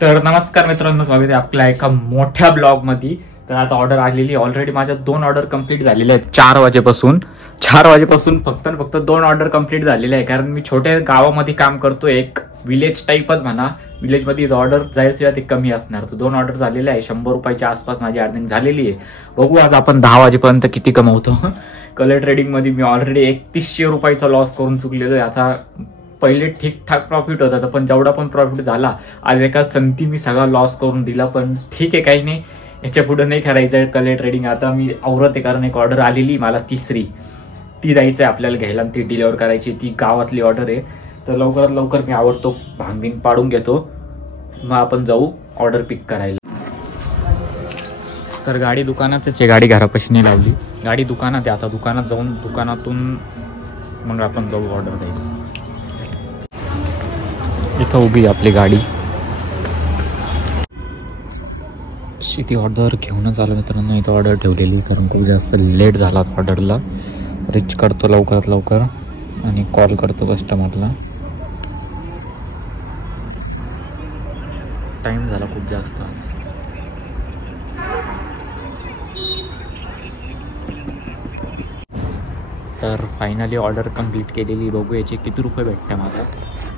तर नमस्कार मित्रांनो, स्वागत आहे आपल्या एका मोठ्या ब्लॉग मध्ये. तर आता ऑर्डर आलेली ऑलरेडी माझ्या 2 ऑर्डर कंप्लीट झालेल्या आहेत. 4 वाजेपासून फक्त 2 ऑर्डर कंप्लीट झालेले आहे. कारण मी छोट्या गावामध्ये काम करतो, एक विलेज टाईपच म्हणा. विलेज मध्ये ऑर्डर जायचं ते कमी असणार. तर 2 ऑर्डर झालेले आहे. 100 रुपयाच्या आसपास माझी अर्निंग झालेली आहे. बघू आज आपण 10 वाजेपर्यंत किती कमवतो. कलर ट्रेडिंग मध्ये मी ऑलरेडी 3100 रुपयाचा लॉस करून चुकलेलो आहे. आता पहिले ठीकठाक प्रॉफिट होता, पण जेवढा पण प्रॉफिट झाला आज एका संगती मी सगळा लॉस करून दिला. पण ठीक आहे, काही नाही, याच्या पुढे नाही करायचं कलर ट्रेडिंग. आता मी आवरत आहे, कारण एक ऑर्डर आलेली मला तिसरी, ती जायचं आहे आपल्याला घ्यायला, ती डिलिव्हर करायची. ती गावातली ऑर्डर आहे. तर लवकरात लवकर मी आवडतो भांग पाडून घेतो, मग आपण जाऊ ऑर्डर पिक करायला. तर गाडी दुकानातच आहे, गाडी घरापाशी नाही लावली, गाडी दुकानात आहे. आता दुकानात जाऊन दुकानातून मग आपण जाऊ ऑर्डर द्यायला. इथं उभी आपली गाडी. ती ऑर्डर घेऊनच आलो मित्रांनो. इथं ऑर्डर ठेवलेली, कारण खूप जास्त लेट झाला ऑर्डरला. रिच करतो लवकरात लवकर आणि कॉल करतो कस्टमरला. टाइम झाला खूप जास्त. तर फायनली ऑर्डर कंप्लीट केलेली. बघू याचे किती रुपये भेटते मला,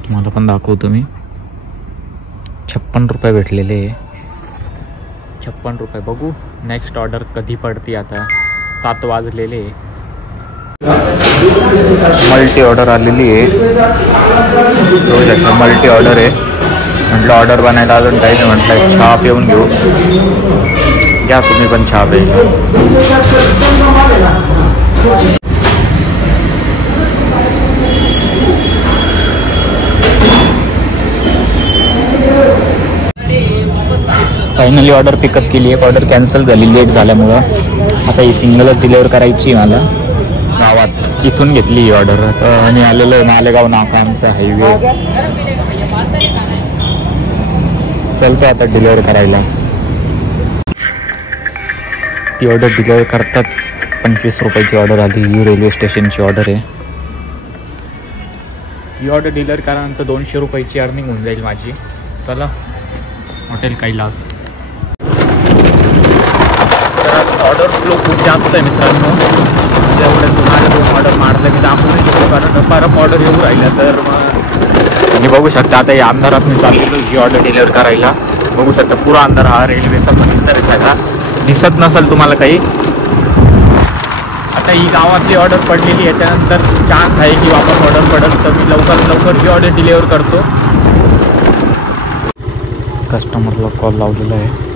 तुम्हाला पण दाखवतो मी. 56 रुपये भेटलेले. 56 रुपये. बघू नेक्स्ट ऑर्डर कधी पडते. आता 7 वाजलेले. मल्टी ऑर्डर आलेली आहे. मल्टी ऑर्डर आहे. म्हटलं ऑर्डर बनायला अजून काही नाही. म्हटलं चहा पिऊन घेऊ. घ्या तुम्ही पण चहा पिऊन. फायनली ऑर्डर पिकअप केली. एक ऑर्डर कॅन्सल झाली लेट झाल्यामुळं. आता ही सिंगलच डिलिव्हर करायची मला गावात. इथून घेतली ही ऑर्डर. आता आम्ही आलेलो आहे मालेगाव नाका, आमचा हायवे. चलतो आता डिलिव्हर करायला. ती ऑर्डर डिलिव्हर करताच 25 रुपयाची ऑर्डर आली. ही रेल्वे स्टेशनची ऑर्डर आहे. ही ऑर्डर डिलिव्हर केल्यानंतर 200 रुपयाची अर्निंग होऊन जाईल माझी. चला हॉटेल कैलास. ऑर्डर फ्लो खूप जास्त आहे मित्रांनो. जेवढे तुम्हाला 2 ऑर्डर मारले मी दाखवू नाही शकतो, कारण परत ऑर्डर येऊ राहिल्या. तर मग तुम्ही बघू शकता आता या अंधारात मी चाललेलो ही ऑर्डर डिलिव्हर करायला. बघू शकता पुरा अंधार. हा रेल्वेचा परिसर आहे सगळा. दिसत नसेल तुम्हाला काही. आता ही गावातली ऑर्डर पडलेली. याच्यानंतर चान्स आहे की वापस ऑर्डर पडेल. तर मी लवकरात लवकर ही ऑर्डर डिलिव्हर करतो. कस्टमरला कॉल लावलेला आहे.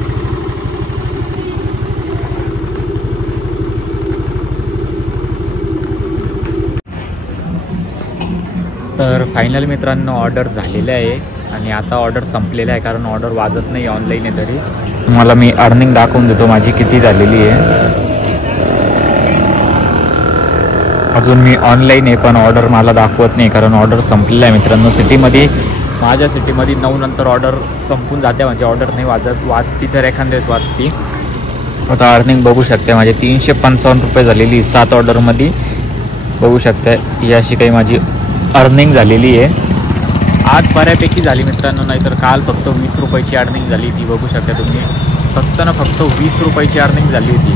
तर फायनल मित्रांनो ऑर्डर झालेलं आहे आणि आता ऑर्डर संपलेलं आहे, कारण ऑर्डर वाजत नाही ऑनलाईन आहे. तरी तुम्हाला मी अर्निंग दाखवून देतो माझी किती झालेली आहे. अजून मी ऑनलाईन आहे, पण ऑर्डर मला दाखवत नाही, कारण ऑर्डर संपलेला आहे मित्रांनो. सिटीमध्ये, माझ्या सिटीमध्ये 9 नंतर ऑर्डर संपून जाते. म्हणजे ऑर्डर नाही वाजती तर एखाद्याच वाजती. आता अर्निंग बघू शकते माझी 355 रुपये झालेली 7 ऑर्डरमध्ये. बघू शकता ही अशी काही माझी अर्निंग झालेली आहे. आज बऱ्यापैकी झाली मित्रांनो, नाहीतर काल फक्त 20 रुपयाची अर्निंग झाली ती. बघू शकता तुम्ही. फक्त 20 रुपयाची अर्निंग झाली होती.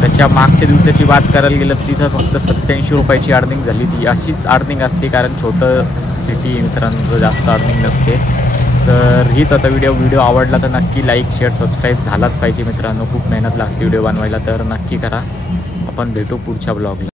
त्याच्या मागच्या दिवसाची बात करायला गेलं तिथं फक्त 87 रुपयाची अर्निंग झाली ती. अशीच अर्निंग असते, कारण छोटं सिटी मित्रांनो जास्त अर्निंग नसते. तर हीच आता व्हिडिओ आवडला तर नक्की लाईक शेअर सबस्क्राईब झालाच पाहिजे मित्रांनो. खूप मेहनत लागते व्हिडिओ बनवायला, तर नक्की करा. आपण भेटू पुढच्या ब्लॉगला.